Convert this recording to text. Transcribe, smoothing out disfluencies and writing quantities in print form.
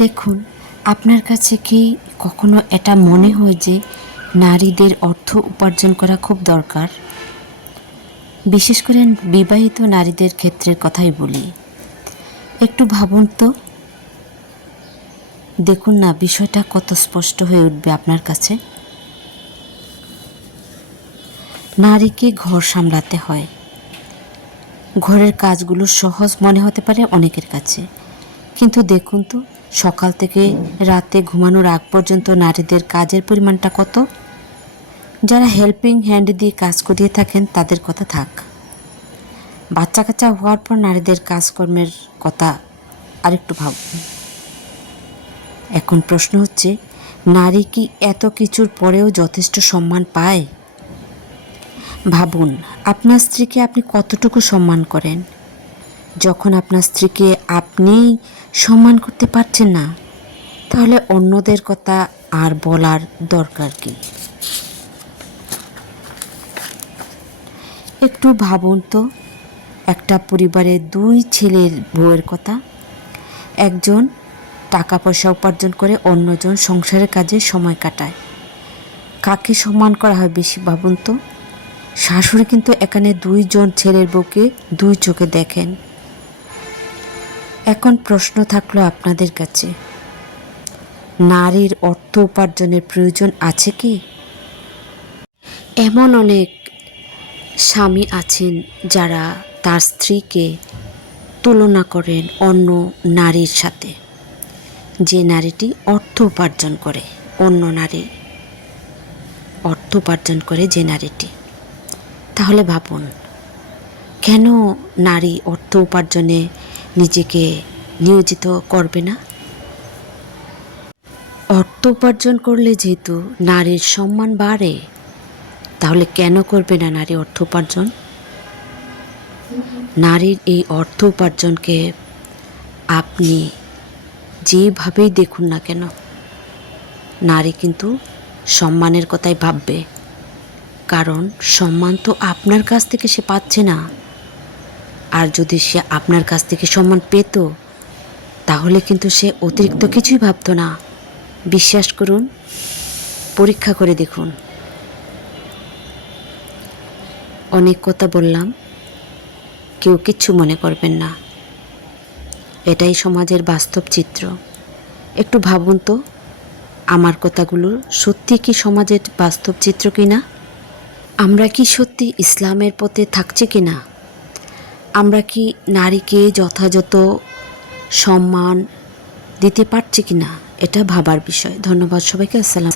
দেখুন, আপনার কাছে কি কখনো এটা মনে হয় যে নারীদের অর্থ উপার্জন করা খুব দরকার? বিশেষ করে বিবাহিত নারীদের ক্ষেত্রের কথাই বলি। একটু ভাবুন তো, দেখুন না বিষয়টা কত স্পষ্ট হয়ে উঠবে আপনার কাছে। নারীকে ঘর সামলাতে হয়। ঘরের কাজগুলো সহজ মনে হতে পারে অনেকের কাছে, কিন্তু দেখুন তো সকাল থেকে রাতে ঘুমানোর আগ পর্যন্ত নারীদের কাজের পরিমাণটা কত। যারা হেল্পিং হ্যান্ড দিয়ে কাজ করিয়ে থাকেন তাদের কথা থাক, বাচ্চা কাচ্চা হওয়ার পর নারীদের কাজকর্মের কথা আরেকটু ভাবুন। এখন প্রশ্ন হচ্ছে, নারী কি এত কিছুর পরেও যথেষ্ট সম্মান পায়? ভাবুন, আপনার স্ত্রীকে আপনি কতটুকু সম্মান করেন? যখন আপনার স্ত্রীকে আপনিই সম্মান করতে পারছেন না, তাহলে অন্যদের কথা আর বলার দরকার কি? একটু ভাবুন তো, একটা পরিবারে দুই ছেলের বউয়ের কথা। একজন টাকা পয়সা উপার্জন করে, অন্যজন সংসারের কাজে সময় কাটায়। কাকে সম্মান করা হয় বেশি ভাবুন তো? শাশুড়ি কিন্তু এখানে দুইজন ছেলের বউকে দুই চোখে দেখেন। এখন প্রশ্ন থাকলো আপনাদের কাছে, নারীর অর্থ উপার্জনের প্রয়োজন আছে কি? এমন অনেক স্বামী আছেন যারা তার স্ত্রীকে তুলনা করেন অন্য নারীর সাথে, যে নারীটি অর্থ উপার্জন করে, অন্য নারী অর্থ উপার্জন করে যে নারীটি। তাহলে ভাবুন, কেন নারী অর্থ উপার্জনে নিজেকে নিয়োজিত করবে না? অর্থ উপার্জন করলে যেহেতু নারীর সম্মান বাড়ে, তাহলে কেন করবে না নারী অর্থ উপার্জন? নারীর এই অর্থ উপার্জনকে আপনি যেভাবেই দেখুন না কেন, নারী কিন্তু সম্মানের কথাই ভাববে। কারণ সম্মান তো আপনার কাছ থেকে সে পাচ্ছে না। আর যদি সে আপনার কাছ থেকে সম্মান পেত, তাহলে কিন্তু সে অতিরিক্ত কিছুই ভাবতো না। বিশ্বাস করুন, পরীক্ষা করে দেখুন। অনেক কথা বললাম, কেউ কিচ্ছু মনে করবেন না। এটাই সমাজের বাস্তব চিত্র। একটু ভাবুন তো, আমার কথাগুলো সত্যি কি সমাজের বাস্তব চিত্র কিনা? আমরা কি সত্যি ইসলামের পথে থাকছি কিনা? আমরা কি নারীকে যথাযথ সম্মান দিতে পারছি কিনা? এটা ভাবার বিষয়। ধন্যবাদ সবাইকে। আসসালাম।